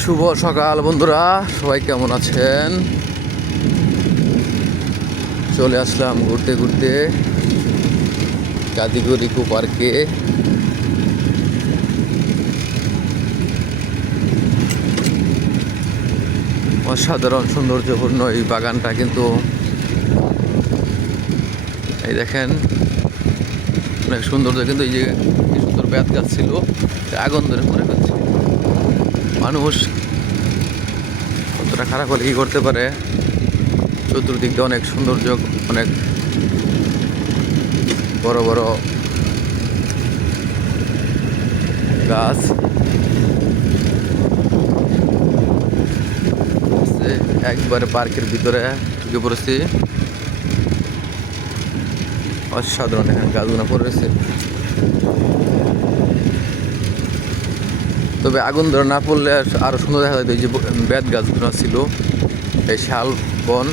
শুভ সকাল বন্ধুরা, সবাই কেমন আছেন? চলে আসলাম ঘুরতে ঘুরতে কাদিগর ইকো পার্কে। অসাধারণ সৌন্দর্যপূর্ণ এই বাগানটা, কিন্তু এই দেখেন অনেক সৌন্দর্য, কিন্তু এই যে কি সুন্দর বেত গাছ ছিল আগুন ধরে পড়ে ফেলছে। মানুষ কতটা খারাপ হলে কি করতে পারে। চতুর্দিক দিয়ে অনেক সৌন্দর্য, অনেক বড় বড় গাছ একবারে পার্কের ভিতরে ঢুকে পড়েছি। অসাধারণ এখানে গাছগুলো পড়েছে, তবে আগুন ধরে না পড়লে আরো সুন্দর দেখা যায়। যে বেত গাছগুলো ছিল, এই শাল বন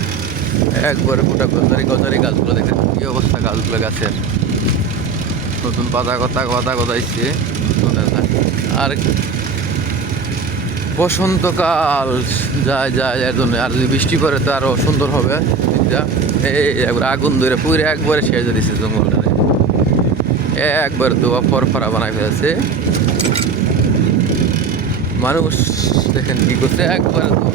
একবারে গোটা গজারি গজারি গাছগুলো, দেখেন কি অবস্থা গাছগুলো, গাছের নতুন পাতা পাতা গজাইছে। আর বসন্তকাল যায় যায় এর জন্য, আর যদি বৃষ্টি পড়ে তো আরো সুন্দর হবে। এই একবার আগুন ধরে পুরে একবারে শেষ হয়ে দিচ্ছে জঙ্গলটারে, একবার দোয়া ফরফরা বানাই ফেলেছে। মানুষ দেখেন কি করছে, একবার দোয়া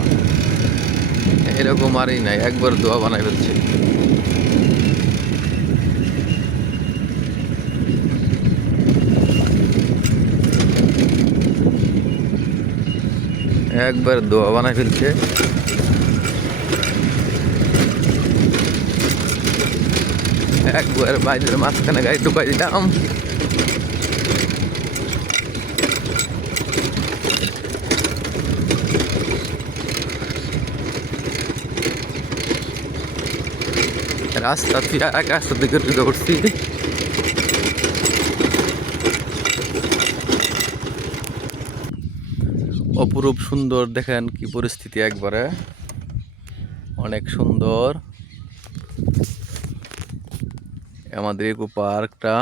এরকম আরই নাই, একবার দোয়া বানাই ফেলছে। একবার দোয়া বানাই ফেলছে। একবার বাইরের মাঝখানে গাড়ি ঢুকাই দিলাম। রাস্তা থেকে রাস্তার দিকে ঢুকে পড়ছি। অপরূপ সুন্দর, দেখেন কি পরিস্থিতি, একবারে অনেক সুন্দর আমাদের ইকো পার্কটা।